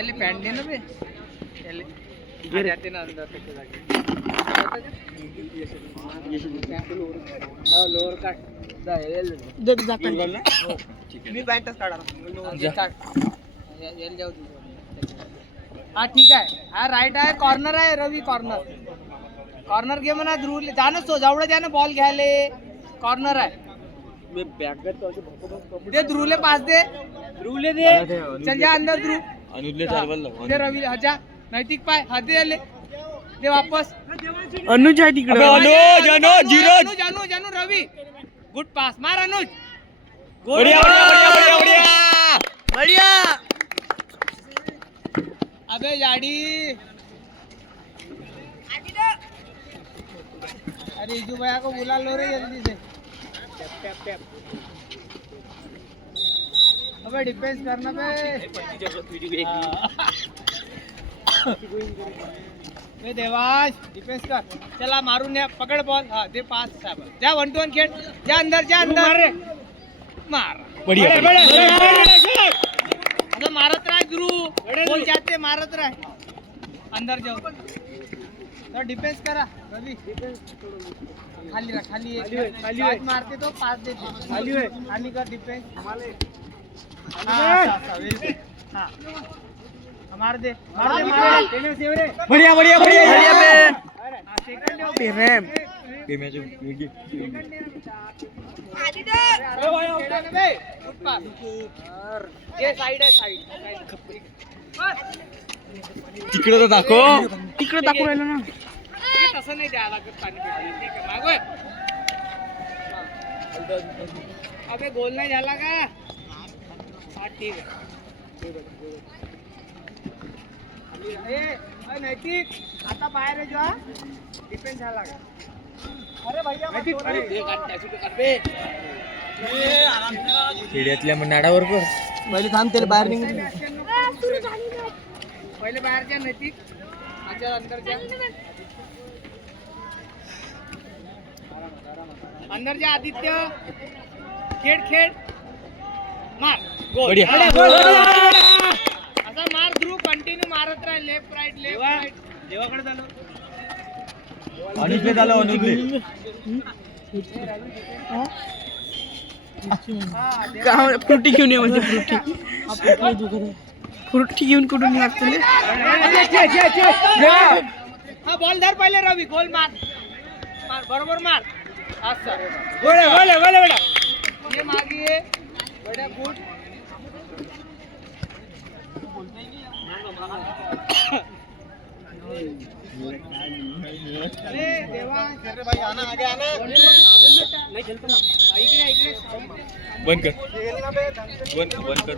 याले पॅन्ट दे ना बे याले जाते ना अंदर त्याच्या जागी लोअर काट मी पॅन्टच काढा हा ठीक आहे हा राईट आहे कॉर्नर आहे रवी कॉर्नर घे म्हणा ध्रुव जाणच तो जवळ द्या ना बॉल घ्यायले कॉर्नर आहे दे ध्रुवले पास दे ध्रुवले दे चल जा अंदर ध्रुव दे रवी जा नैतिक पाय हा दे आले दे वापस अनुज आहे तिकडे जानू रवी गुड पास मार अनुज बढ़िया अबे जाडी अरे इजू भैया को बुला लो रे जल्दी से टैप अबे डिफेंस करना बे बे देवाश डिफेंस कर चला मारून या पकड़ बॉल हा दे पास साहब जा 1-2-1 खेल जा अंदर मार बढ़िया अबे मारत रहा ध्रुव बोल जाते मारत रहा अंदर जाओ तो डिफेंस करा रवि खाली रहा खाली मारते तो पास देते खाली कर डिफेंस हाँ मार दे बढ़िया तिकडे तर दाखव राहिलं ना तसं नाही द्यायला लागत पाणी मागोय अबे गोल नाही झाला का हा ठीक आहे नैतिक आता बाहेर जो डिफेंस झाला का अरे भैया खेड्यातल्या मंडाळावर कर पहिले थांब त्याला बाहेर निघ पहिले बाहेरच्या नैतिक अच्छा अंदरच्या अंदरच्या आदित्य खेळ मार गोल असा मार ध्रुव कंटिन्यू मारत राह लेफ्ट राईट देवाकडे झालं अनुजले झालं अनुजले फ्रुटी घेऊन ये म्हणजे फ्रुटी घेऊन कुठून लागतो हा बॉल धर पहिले रवी गोल मार बरोबर मार अच्छा ये मागे बड्या फूट अरे देवा भाई आना आगे आना नहीं खेलतो ना इकडे बंद कर